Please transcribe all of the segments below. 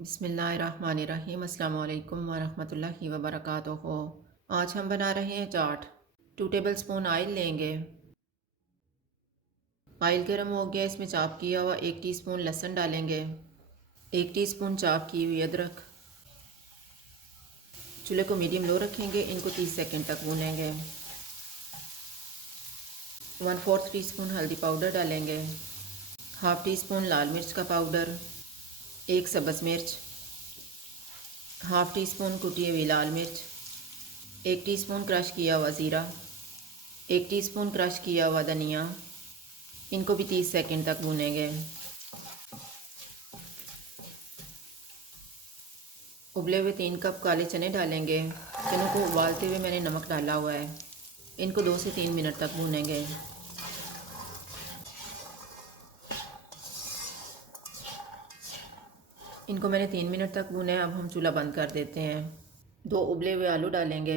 बिस्मिल्लाहिर्रहमानिर्रहीम अस्सलाम वालेकुम वरहमतुल्लाहि वबरकातुहू। आज हम बना रहे हैं चाट। 2 टेबल स्पून ऑयल लेंगे। ऑयल गर्म हो गया, इसमें चॉप किया हुआ 1 टीस्पून लहसुन डालेंगे। 1 टीस्पून चॉप की हुई अदरक। चूल्हे को मीडियम लो रखेंगे, इनको 30 सेकंड तक भूनेंगे। 1/4 टीस्पून हल्दी पाउडर डालेंगे। हाफ़ टी स्पून लाल मिर्च का पाउडर। 1 सब्ज़ मिर्च। हाफ़ टी स्पून कुटी हुई लाल मिर्च। 1 टीस्पून क्रश किया हुआ ज़ीरा। 1 टीस्पून क्रश किया हुआ धनिया। इनको भी 30 सेकंड तक भूनेंगे। उबले हुए 3 कप काले चने डालेंगे। चनों को उबालते हुए मैंने नमक डाला हुआ है। इनको 2 से 3 मिनट तक भूनेंगे। इनको मैंने 3 मिनट तक भूना है। अब हम चूल्हा बंद कर देते हैं। 2 उबले हुए आलू डालेंगे।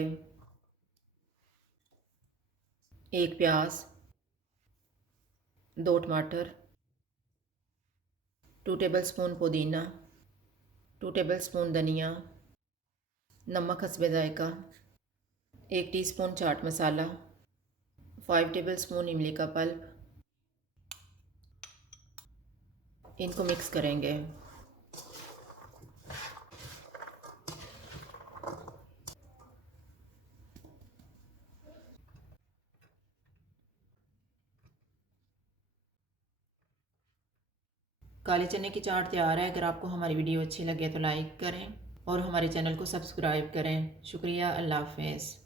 1 प्याज। 2 टमाटर। 2 टेबल स्पून पुदीना। 2 टेबल स्पून धनिया। नमक हस्बे जायका। 1 teaspoon chaat masala. 5 table spoon इमली का पल्प। इनको मिक्स करेंगे। काले चने की चाट तैयार है। अगर आपको हमारी वीडियो अच्छी लगे तो लाइक करें और हमारे चैनल को सब्सक्राइब करें। शुक्रिया। अल्लाह हाफ़िज़।